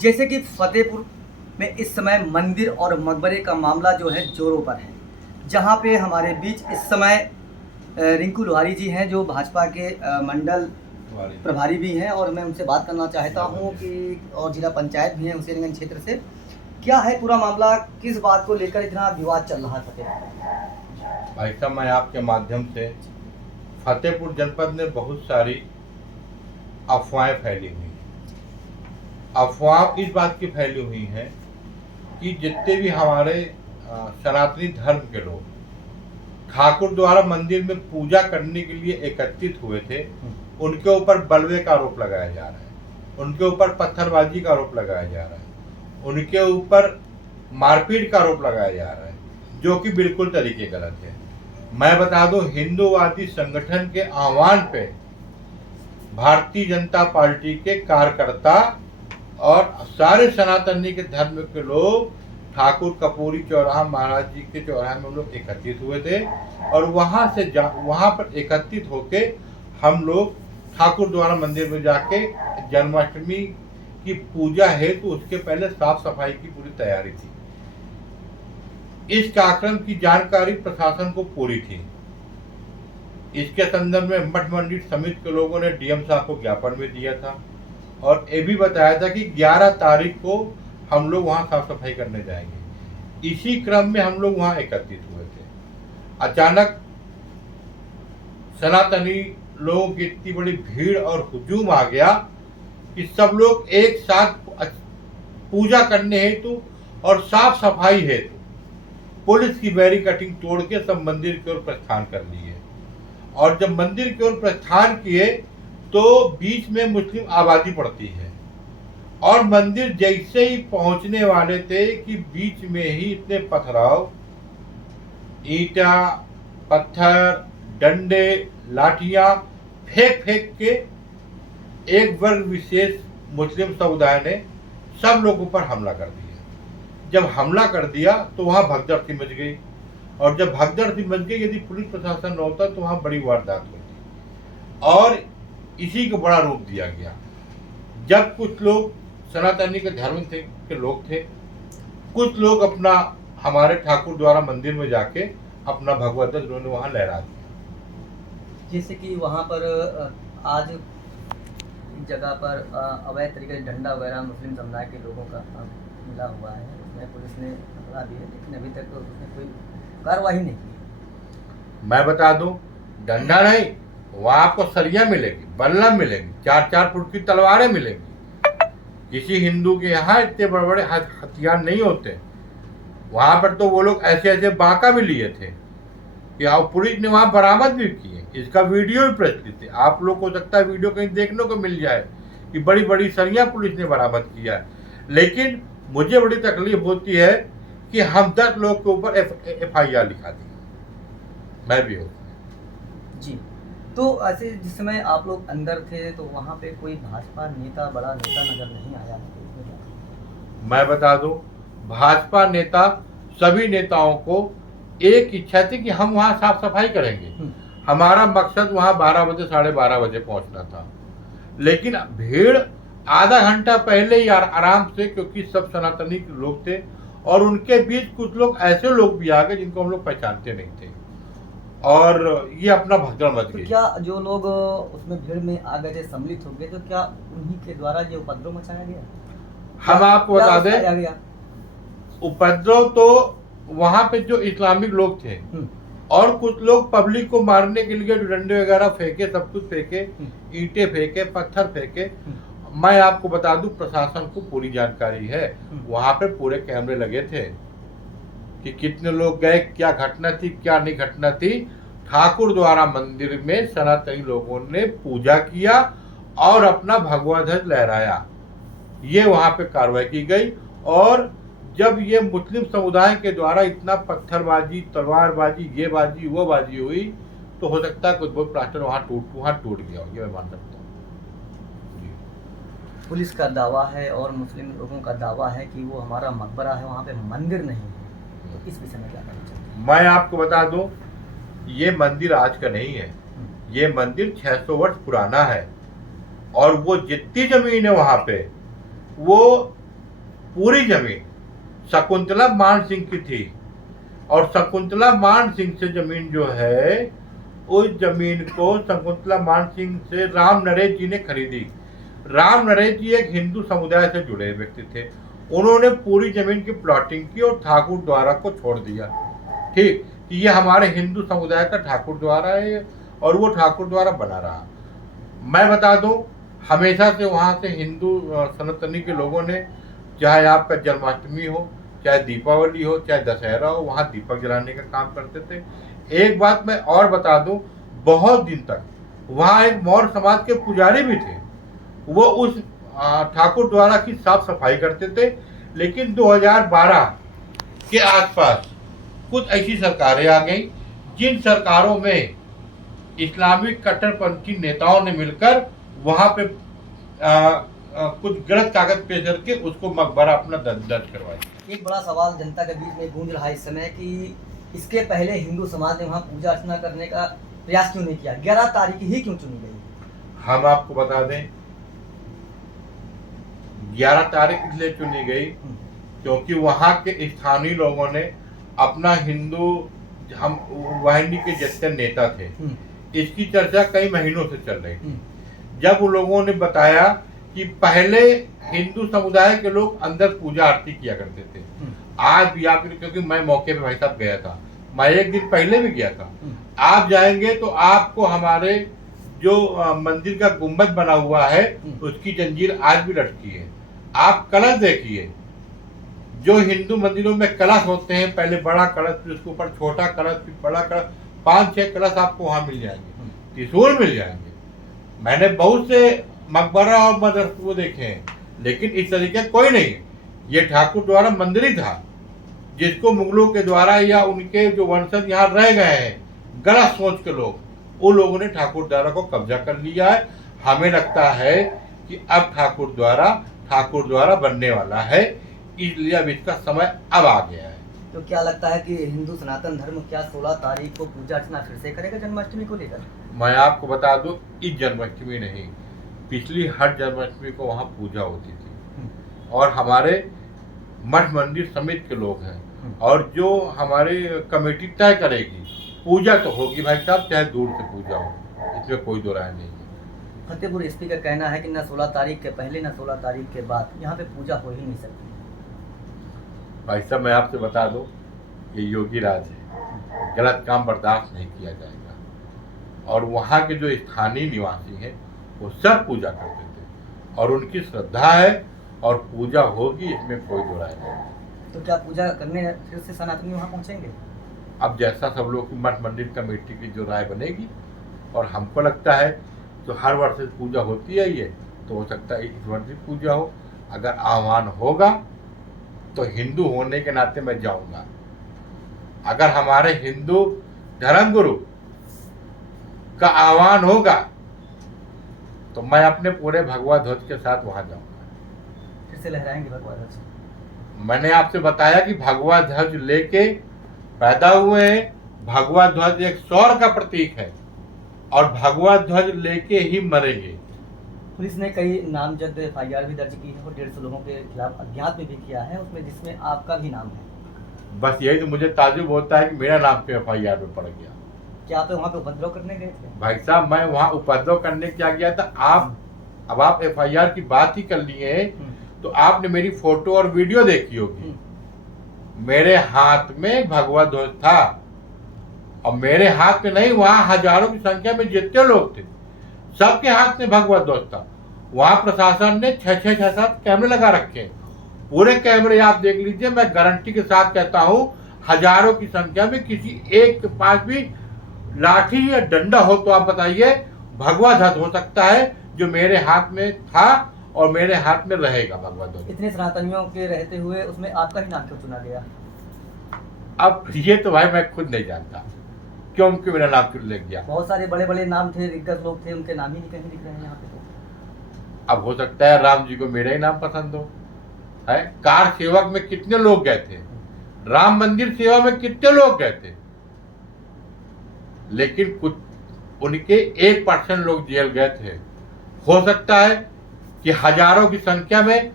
जैसे कि फतेहपुर में इस समय मंदिर और मकबरे का मामला जो है जोरों पर है, जहां पे हमारे बीच इस समय रिंकू लोहारी जी हैं जो भाजपा के मंडल प्रभारी भी हैं और मैं उनसे बात करना चाहता हूं कि और जिला पंचायत भी हैं हुसैनगंज क्षेत्र से। क्या है पूरा मामला, किस बात को लेकर इतना विवाद चल रहा था? भाई साहब, मैं आपके माध्यम से फतेहपुर जनपद में बहुत सारी अफवाहें फैली हुई हैं। अफवाह इस बात की फैली हुई हैं कि जितने भी हमारे सनातनी धर्म के लोग ठाकुर द्वारा मंदिर में पूजा करने के लिए एकत्रित हुए थे, उनके ऊपर बलवे का आरोप लगाया जा रहा है, उनके ऊपर पत्थरबाजी का आरोप लगाया जा रहा है, उनके ऊपर मारपीट का आरोप लगाया जा रहा है, जो कि बिल्कुल तरीके गलत है। मैं बता दूं, हिंदूवादी संगठन के आह्वान पे भारतीय जनता पार्टी के कार्यकर्ता और सारे सनातनी के धर्म के लोग ठाकुर कपूरी चौराहा महाराज जी के चौराहे में हम लोग एकत्रित हुए थे और वहां पर एकत्रित होके हम लोग ठाकुर द्वारा मंदिर में जाके जन्माष्टमी की पूजा हेतु उसके पहले साफ सफाई की पूरी तैयारी थी। इस कार्यक्रम की जानकारी प्रशासन को पूरी थी। इसके संदर्भ में मठ मंदिर समिति के लोगों ने डीएम साहब को ज्ञापन भी दिया था और ये भी बताया था कि 11 तारीख को हम लोग वहां साफ सफाई करने जाएंगे। इसी क्रम में हम लोग वहां एकत्रित हुए थे। अचानक सनातनी लोगों की इतनी बड़ी भीड़ और हुजूम आ गया कि सब लोग एक साथ पूजा करने हेतु और साफ सफाई हेतु पुलिस की बैरिकेडिंग तोड़ के सब मंदिर की ओर प्रस्थान कर लिए और जब मंदिर की ओर प्रस्थान किए तो बीच में मुस्लिम आबादी पड़ती है और मंदिर जैसे ही पहुंचने वाले थे कि बीच में ही इतने पथराव, ईंटा, पत्थर, डंडे, लाठियां फेंक के एक वर्ग विशेष मुस्लिम समुदाय ने सब लोगों पर हमला कर दिया। जब हमला कर दिया तो वहां भगदड़ सी मच गई और जब भगदड़ सी मच गई, यदि पुलिस प्रशासन न होता तो वहां बड़ी वारदात होती और इसी को बड़ा रूप दिया गया। जब कुछ लोग सनातनी के धर्म के लोग थे, कुछ लोग अपना हमारे ठाकुर द्वारा मंदिर में जाके अपना भगवा ध्वज उन्होंने वहां लहरा दिया। जैसे कि वहां पर आज एक जगह पर अवैध तरीके से डंडा वगैरह मुस्लिम समुदाय के लोगों का मिला हुआ है, उसमें पुलिस ने पकड़ा भी है, लेकिन अभी तक उसने कोई कार्रवाई नहीं की। मैं बता दूं, डंडा नहीं, वहां आपको सरिया मिलेगी, बल्लम मिलेगी, 4-4 फुट की तलवारें मिलेंगी। किसी हिंदू के यहाँ इतने बड़े बड़े हथियार नहीं होते। वहां पर तो वो लोग ऐसे ऐसे बांका भी लिए थे कि पुलिस ने वहां बरामद भी किए। इसका वीडियो भी प्रचलित है, आप लोग को सकता है वीडियो कहीं देखने को मिल जाए कि बड़ी बड़ी सरिया पुलिस ने बरामद किया है। लेकिन मुझे बड़ी तकलीफ होती है कि हम 10 लोग के ऊपर FIR लिखा दी, मैं भी हूँ जी। तो ऐसे जिस समय आप लोग अंदर थे तो वहाँ पे कोई भाजपा नेता, बड़ा नेता नजर नहीं आया? मैं बता दूं, भाजपा नेता सभी नेताओं को एक इच्छा थी कि हम वहां साफ सफाई करेंगे। हमारा मकसद वहां 12 बजे 12:30 बजे पहुंचना था, लेकिन भीड़ आधा घंटा पहले ही आराम से, क्योंकि सब सनातनी लोग थे और उनके बीच कुछ लोग ऐसे लोग भी आ गए जिनको हम लोग पहचानते नहीं थे और ये अपना भगदड़ मच गई। तो क्या जो लोग उसमें भीड़ में आ गए थे, सम्मिलित हो गए, तो क्या उन्हीं के द्वारा ये उपद्रव मचाया गया? हम आपको बता दें, उपद्रव तो वहां पे जो इस्लामिक लोग थे और कुछ लोग पब्लिक को मारने के लिए डंडे वगैरह फेंके, सब कुछ फेंके, ईंटें फेंके, पत्थर फेंके। मैं आपको बता दूं, प्रशासन को पूरी जानकारी है, वहां पे पूरे कैमरे लगे थे कि कितने लोग गए, क्या घटना थी, क्या नहीं घटना थी। ठाकुर द्वारा मंदिर में सनातनी लोगों ने पूजा किया और अपना भगवा ध्वज लहराया, ये वहां पे कार्रवाई की गई। और जब ये मुस्लिम समुदाय के द्वारा इतना पत्थरबाजी, तलवारबाजी, ये बाजी वो बाजी हुई, तो हो सकता है कुछ बहुत प्लास्टर वहां टूट गया, ये मैं मान सकता हूँ। पुलिस का दावा है और मुस्लिम लोगों का दावा है कि वो हमारा मकबरा है, वहाँ पे मंदिर नहीं है, तो इस विषय में क्या कहना चाहते हैं? मैं आपको बता दूं, ये मंदिर आज का नहीं है, ये मंदिर 600 वर्ष पुराना है और वो जितनी जमीन है वहां पे, वो पूरी जमीन शकुंतला मान सिंह की थी, और शकुंतला मान सिंह से जमीन जो है, उस जमीन को शकुंतला मान सिंह से राम नरेश जी ने खरीदी। राम नरेश जी एक हिंदू समुदाय से जुड़े व्यक्ति थे। उन्होंने पूरी जमीन की प्लॉटिंग की और ठाकुर द्वारा को छोड़ दिया। ठीक, ये हमारे हिंदू समुदाय का ठाकुर द्वारा है और वो ठाकुर द्वारा बना रहा। मैं बता दूं, हमेशा से वहाँ से हिंदू सनातनी के लोगों ने, चाहे आपका जन्माष्टमी हो, चाहे दीपावली हो, चाहे दशहरा हो, वहाँ दीपक जलाने का काम करते थे। एक बात मैं और बता दूं, बहुत दिन तक वहाँ एक मौर्य समाज के पुजारी भी थे। वो उस ठाकुर द्वारा की साफ सफाई करते थे। लेकिन 2012 के आसपास कुछ ऐसी सरकारें आ गई जिन सरकारों में इस्लामिक कट्टरपंथी नेताओं ने मिलकर वहां पे कुछ गलत कागज पेश करके उसको मकबरा अपना दर्ज करवाई। एक बड़ा सवाल जनता के बीच में गूंज रहा है इस समय कि इसके पहले हिंदू समाज ने वहाँ पूजा अर्चना करने का प्रयास क्यों नहीं किया, 11 तारीख ही क्यों चुनी गई? हम आपको बता दें, 11 तारीख इसलिए चुनी गई क्योंकि वहां के स्थानीय लोगों ने अपना हिंदू, हम वाहिनी के जितने नेता थे, इसकी चर्चा कई महीनों से चल रही थी। जब उन लोगों ने बताया कि पहले हिंदू समुदाय के लोग अंदर पूजा आरती किया करते थे, आज भी आप, क्योंकि मैं मौके पे भाई साहब गया था, मैं एक दिन पहले भी गया था, आप जाएंगे तो आपको हमारे जो मंदिर का गुंबद बना हुआ है उसकी जंजीर आज भी लटकी है। आप कलश देखिए, जो हिंदू मंदिरों में कलश होते हैं, पहले बड़ा कलश, फिर उसके ऊपर छोटा कलश, फिर बड़ा कलश, 5-6 कलश आपको वहां मिल जाएंगे, त्रिशूल मिल जाएंगे। मैंने बहुत से मकबरा और मदरसे को देखे हैं, लेकिन इस तरीके कोई नहीं। ये ठाकुर द्वारा मंदिर ही था जिसको मुगलों के द्वारा या उनके जो वंशज यहाँ रह गए हैं गलत सोच के लोग, उन लोगों ने ठाकुर द्वारा को कब्जा कर लिया है। हमें लगता है कि अब ठाकुर द्वारा बनने वाला है, इसलिए अब इसका समय अब आ गया है। तो क्या लगता है कि हिंदू सनातन धर्म क्या 16 तारीख को पूजा अर्चना फिर से करेगा जन्माष्टमी को लेकर? मैं आपको बता दूं, इस जन्माष्टमी नहीं, पिछली हर जन्माष्टमी को वहाँ पूजा होती थी, और हमारे मठ मंदिर समिति के लोग हैं, और जो हमारी कमेटी तय करेगी, पूजा तो होगी भाई साहब, चाहे दूर से पूजा हो, इसमें कोई दो राय नहीं है। फतेहपुर एसपी का कहना है कि न 16 तारीख के पहले न 16 तारीख के बाद यहाँ पे पूजा हो ही नहीं सकती। भाई साहब मैं आपसे बता दूं, ये योगी राज है, गलत काम बर्दाश्त नहीं किया जाएगा। और वहाँ के जो स्थानीय निवासी हैं वो सब पूजा करते थे, और उनकी श्रद्धा है, और पूजा होगी, इसमें कोई दो राय नहीं है। तो क्या पूजा करने फिर से सनातनी वहाँ पहुँचेंगे? अब जैसा सब लोग की मठ मंदिर कमेटी की जो राय बनेगी, और हमको लगता है तो हर वर्ष पूजा होती है ये, तो हो सकता है इस वर्ष भी पूजा हो। अगर आह्वान होगा तो हिंदू होने के नाते मैं जाऊंगा। अगर हमारे हिंदू धर्मगुरु का आह्वान होगा तो मैं अपने पूरे भगवा ध्वज के साथ वहां जाऊंगा। फिर से लहराएंगे भगवा ध्वज? मैंने आपसे बताया कि भगवा ध्वज लेके पैदा हुए हैं। भगवा ध्वज एक शौर्य का प्रतीक है, और भगवा ध्वज लेके ही मरेंगे। पुलिस ने कई नामजद FIR भी दर्ज की है और 150 लोगों के खिलाफ अज्ञात में भी किया है, उसमें जिसमें आपका भी नाम है। बस यही तो मुझे ताजुब होता है कि मेरा नाम क्यों FIR में पड़ गया। क्या आप वहाँ पे उपद्रव करने गए थे? भाई साहब मैं वहाँ उपद्रव करने क्या गया था? अब आप FIR की बात ही कर लिए, तो आपने मेरी फोटो और वीडियो देखी होगी। मेरे हाथ में भगवा ध्वज था, और मेरे हाथ में नहीं, वहाँ हजारों की संख्या में जितने लोग थे सबके हाथ में भगवा ध्वज था। वहाँ प्रशासन ने 6-7 कैमरे लगा रखे हैं, पूरे कैमरे आप देख लीजिए। मैं गारंटी के साथ कहता हूँ, हजारों की संख्या में किसी एक के पास भी लाठी या डंडा हो तो आप बताइए, भगवा ध्वज हो सकता है जो मेरे हाथ में था और मेरे हाथ में रहेगा भगवा ध्वज। इतने सनातनियों के रहते हुए उसमें आपका ही नाम क्यों चुना गया? अब ये तो भाई मैं खुद नहीं जानता क्यों मेरा नाम क्यों ले गया। बहुत सारे बड़े बड़े नाम थे, दिग्गज लोग थे, उनके नाम ही नहीं कहीं दिख रहे हैं यहाँ पे। तो अब हो सकता है राम जी को मेरा ही नाम पसंद हो। है, कार सेवक में कितने लोग गए थे, राम मंदिर सेवा में कितने लोग गए थे, लेकिन कुछ उनके 1% लोग जेल गए थे। हो सकता है कि हजारों की संख्या में